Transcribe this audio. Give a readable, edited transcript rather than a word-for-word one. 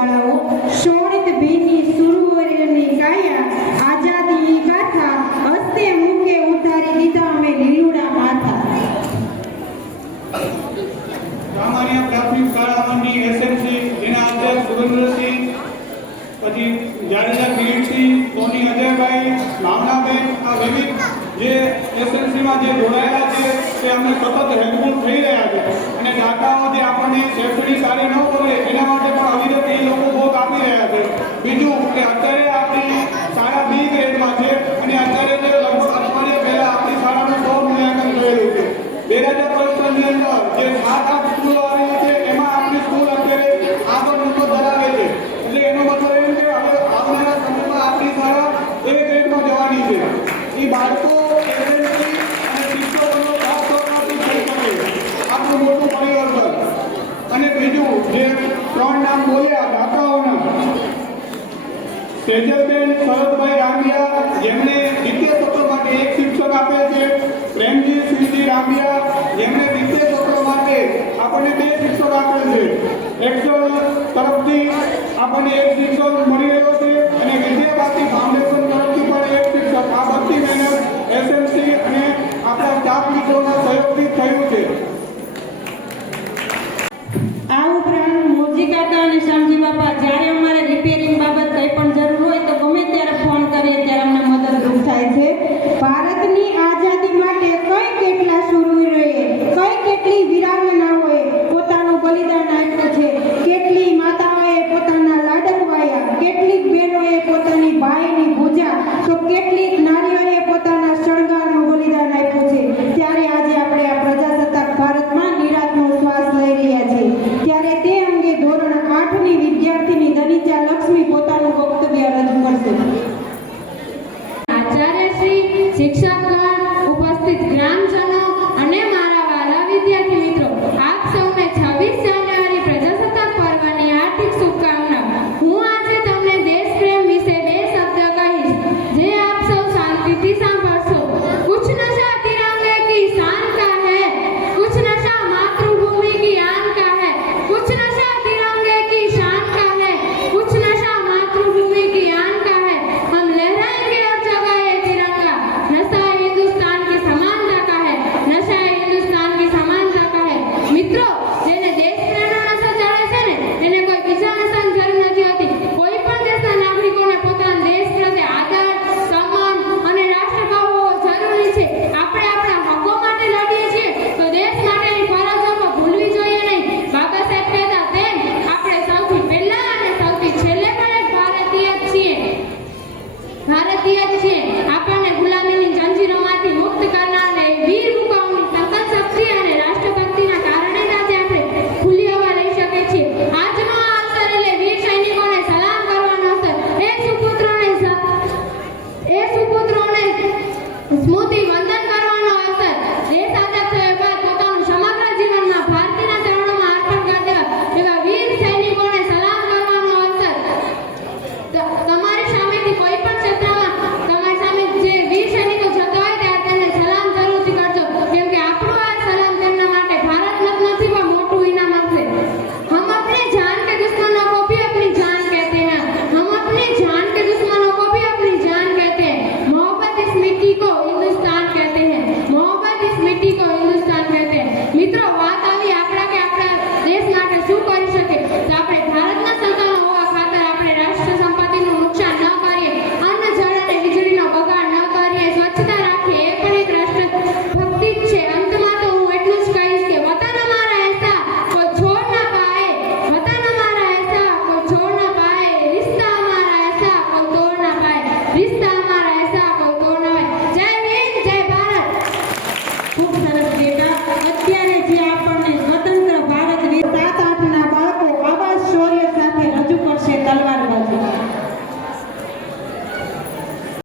શાળાઓ શોણિત ભીની સુરવરની કાયા આઝાદી ગાથા હસ્તે મુકે ઉતારી દીધા અમે લીલુડા માથા। સામાન્ય પ્રાથમિક શાળાઓની એસએમસી જેના અધ્યક્ષ સુરેન્દ્રસિંહ, પછી જાડેજા કિરીટસિંહ, સોની અજયભાઈ, ભાવનાબેન, આ વિવિધ જે એસએમસીમાં જે જોડાયેલા છે તે અમને સતત હેલ્પફુલ થઈ રહ્યા છે અને દાતાઓ જે આપણને શૈક્ષણિક કાર્ય ન કરે એના માટે પણ અવિરત એ લોકો ભોગ આપી રહ્યા છે। બીજું કે અત્યારે આપણી શાળા બી ગ્રેડમાં છે અને અત્યારે જે લગભગ અઠવાડિયા પહેલા આપણી શાળાનું 100 મૂલ્યાંકન થયેલું છે। 2015ની અંદર જે 7-8 સ્કૂલો આવેલી છે એમાં આપણી સ્કૂલ અત્યારે આગળ નંબર ધરાવે છે, એટલે એનો મતલબ એમ કે હવે આવનારા સમયમાં આપણી શાળા એ ગ્રેડમાં જવાની છે। એ બાળકો એજન્સી અને શિક્ષકોનો ખાસ સહકારથી થઈ શકે, આપણું મોટું પરિવર્તન। અને બીજું જે 3 નામ બોલ્યા દાતાઓના, સેજલબેન શરદભાઈ રામિયા જેમણે દ્વિતીય સત્ર માટે 1 શિક્ષક આપેલ છે, પ્રેમજી સિંહજી રામિયા જેમણે દ્વિતીય સત્ર માટે આપણને 2 શિક્ષક આપેલ છે, એક્સલ તરફથી આપણને 1 શિક્ષક મળી